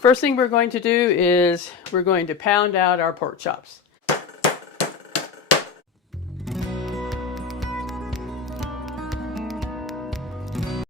First thing we're going to do is we're going to pound out our pork chops.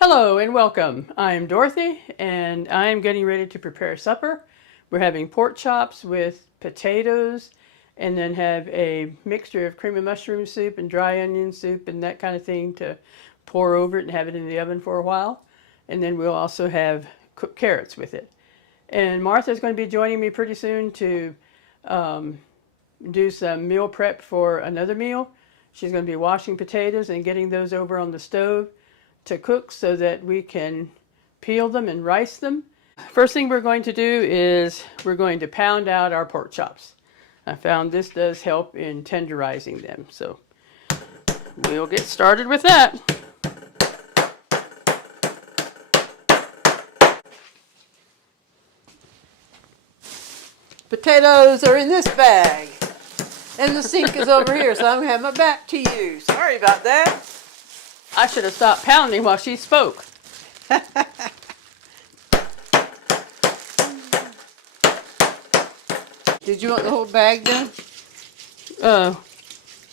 Hello and welcome. I'm Dorothy and I'm getting ready to prepare supper. We're having pork chops with potatoes and then have a mixture of cream of mushroom soup and dry onion soup and that kind of thing to pour over it and have it in the oven for a while. And then we'll also have cooked carrots with it. And Martha's going to be joining me pretty soon to do some meal prep for another meal. She's going to be washing potatoes and getting those over on the stove to cook so that we can peel them and rice them. First thing we're going to do is we're going to pound out our pork chops. I found this does help in tenderizing them, so we'll get started with that. Potatoes are in this bag, and the sink is over here, so I'm going to have my back to you. Sorry about that. I should have stopped pounding while she spoke. Did you want the whole bag done?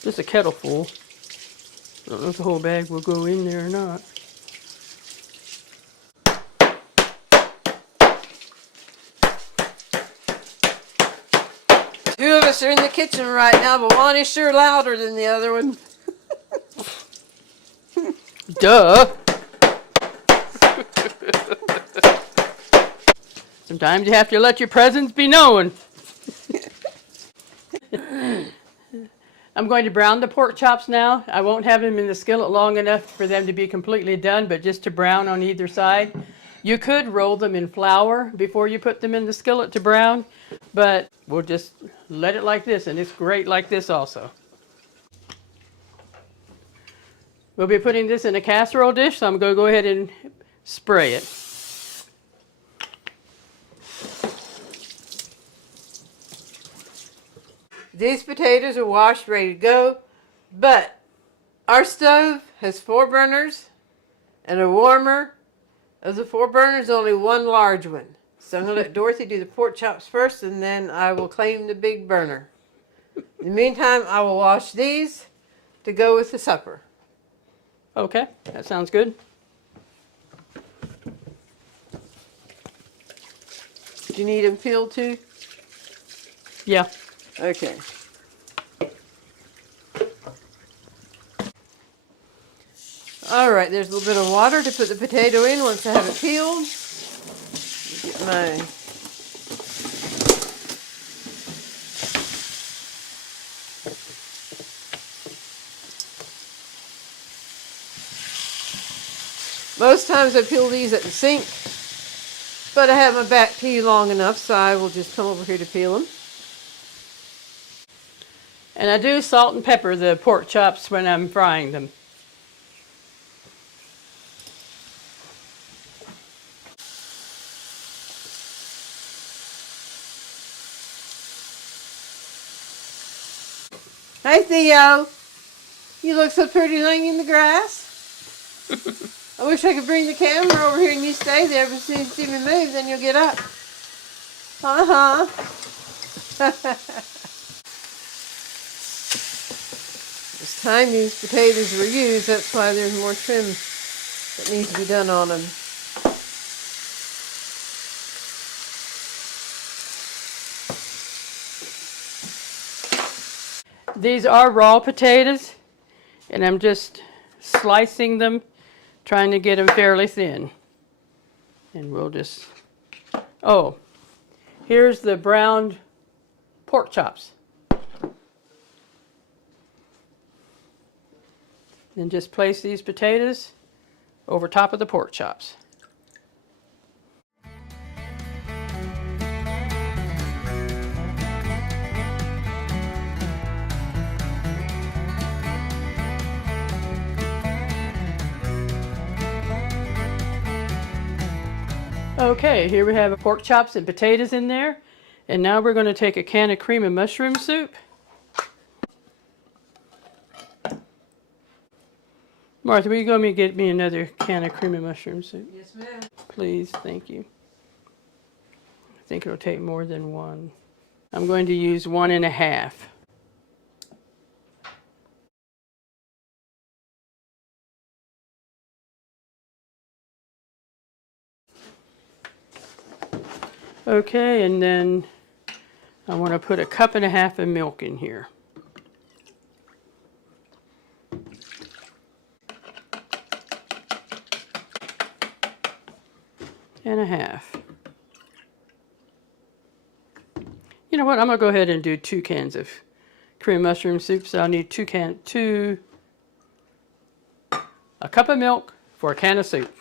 Just a kettle full. I don't know if the whole bag will go in there or not. Two of us are in the kitchen right now, but one is sure louder than the other one. Duh! Sometimes you have to let your presence be known. I'm going to brown the pork chops now. I won't have them in the skillet long enough for them to be completely done, but just to brown on either side. You could roll them in flour before you put them in the skillet to brown, but we'll just let it like this, and it's great like this also. We'll be putting this in a casserole dish, so I'm going to go ahead and spray it. These potatoes are washed, ready to go, but our stove has 4 burners and a warmer. Of the 4 burners, only one large one. So I'm going to let Dorothy do the pork chops first, and then I will claim the big burner. In the meantime, I will wash these to go with the supper. Okay, that sounds good. Do you need them peeled too? Yeah. Okay. All right, there's a little bit of water to put the potato in once I have it peeled. Get my most times I peel these at the sink, but I have my back to you long enough, so I will just come over here to peel them. And I do salt and pepper the pork chops when I'm frying them. Hey Theo, you look so pretty laying in the grass. I wish I could bring the camera over here and you stay there, but as soon as you see me move, then you'll get up. This time these potatoes were used, that's why there's more trim that needs to be done on them. These are raw potatoes, and I'm just slicing them, trying to get them fairly thin. And we'll just, oh, here's the browned pork chops. Then just place these potatoes over top of the pork chops. Okay, here we have pork chops and potatoes in there. And now we're going to take a can of cream of mushroom soup. Martha, will you go and get me another can of cream of mushroom soup? Yes, ma'am. Please, thank you. I think it'll take more than one. I'm going to use 1.5. Okay, and then I want to put 1.5 cups of milk in here. And a half. You know what? I'm going to go ahead and do 2 cans of cream mushroom soup. So I'll need 1 cup of milk for a can of soup.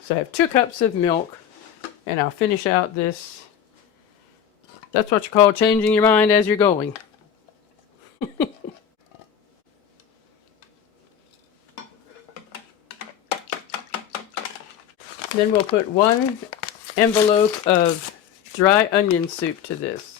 So I have 2 cups of milk, and I'll finish out this. That's what you call changing your mind as you're going. Then we'll put 1 envelope of dry onion soup to this.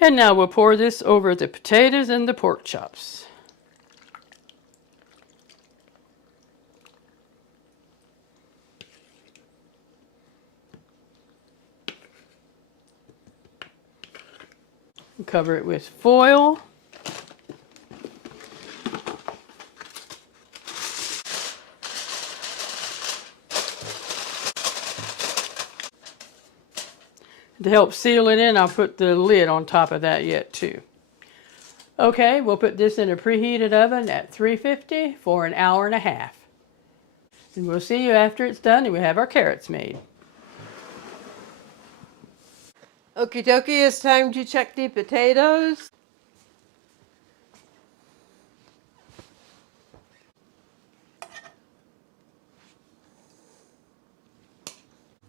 And now we'll pour this over the potatoes and the pork chops. Cover it with foil. To help seal it in, I'll put the lid on top of that yet too. Okay, we'll put this in a preheated oven at 350 for 1.5 hours. And we'll see you after it's done and we have our carrots made. Okie dokie, it's time to check the potatoes.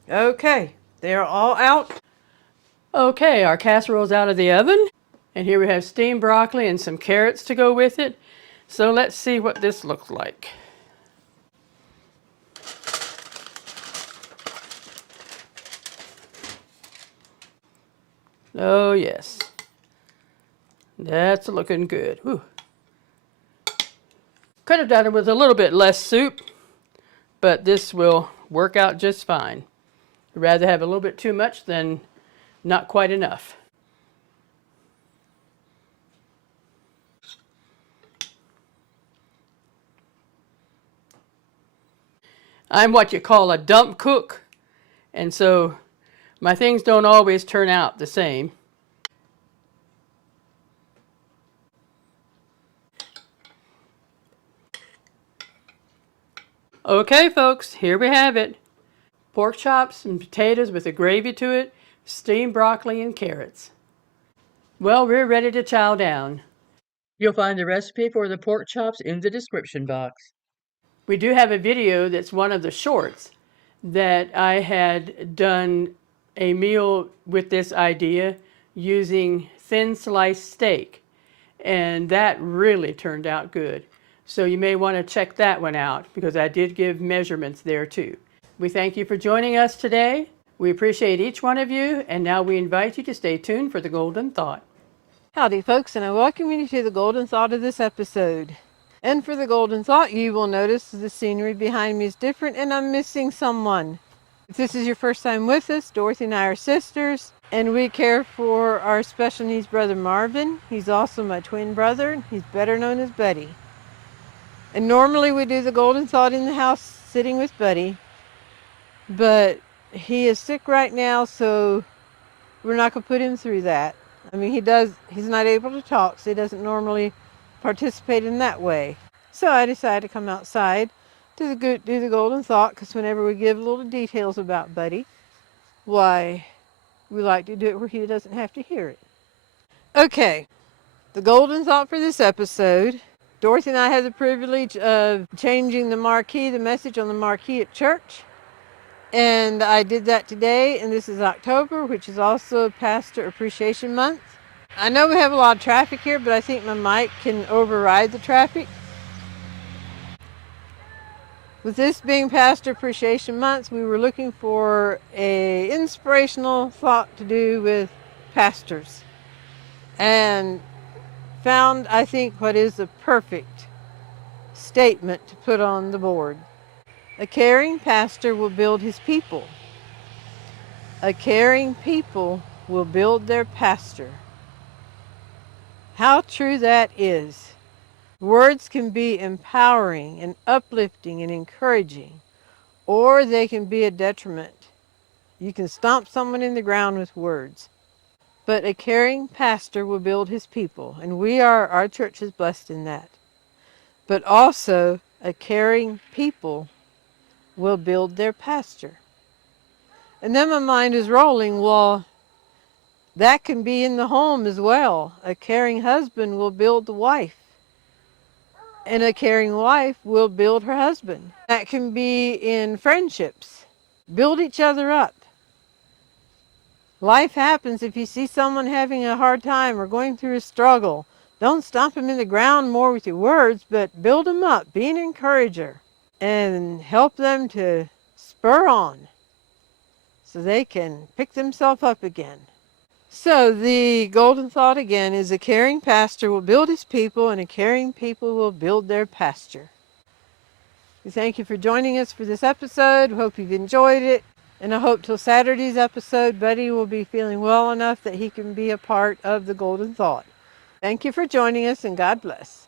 Okay, they're all out. Okay, our casserole's out of the oven. And here we have steamed broccoli and some carrots to go with it. So let's see what this looks like. Oh yes, that's looking good. Ooh. Could have done it with a little bit less soup, but this will work out just fine. I'd rather have a little bit too much than not quite enough. I'm what you call a dump cook, and so my things don't always turn out the same. Okay, folks, here we have it. Pork chops and potatoes with a gravy to it, steamed broccoli and carrots. Well, we're ready to chow down. You'll find the recipe for the pork chops in the description box. We do have a video that's one of the shorts that I had done a meal with this idea using thin sliced steak, and that really turned out good. So you may want to check that one out because I did give measurements there too. We thank you for joining us today. We appreciate each one of you, and now we invite you to stay tuned for the Golden Thought. Howdy folks, and I welcome you to the Golden Thought of this episode. And for the Golden Thought, you will notice the scenery behind me is different and I'm missing someone. If this is your first time with us, Dorothy and I are sisters, and we care for our special needs brother Marvin. He's also my twin brother. He's better known as Buddy. And normally we do the Golden Thought in the house sitting with Buddy, but he is sick right now, so we're not going to put him through that. I mean, he's not able to talk, so he doesn't normally participate in that way. So I decided to come outside to do the Golden Thought, because whenever we give little details about Buddy, why, we like to do it where he doesn't have to hear it. Okay, the Golden Thought for this episode. Dorothy and I had the privilege of changing the message on the marquee at church. And I did that today, and this is October, which is also Pastor Appreciation Month. I know we have a lot of traffic here, but I think my mic can override the traffic. With this being Pastor Appreciation Month, we were looking for an inspirational thought to do with pastors. And found, I think, what is the perfect statement to put on the board. A caring pastor will build his people. A caring people will build their pastor. How true that is. Words can be empowering and uplifting and encouraging, or they can be a detriment. You can stomp someone in the ground with words. But a caring pastor will build his people, and our church is blessed in that. But also, a caring people will build their pastor. And then my mind is rolling, well, that can be in the home as well. A caring husband will build the wife, and a caring wife will build her husband. That can be in friendships. Build each other up. Life happens. If you see someone having a hard time or going through a struggle, don't stomp them in the ground more with your words, but build them up. Be an encourager and help them to spur on so they can pick themselves up again. So the golden thought again is a caring pastor will build his people, and a caring people will build their pasture. We thank you for joining us for this episode. Hope you've enjoyed it. And I hope till Saturday's episode, Buddy will be feeling well enough that he can be a part of the golden thought. Thank you for joining us, and God bless.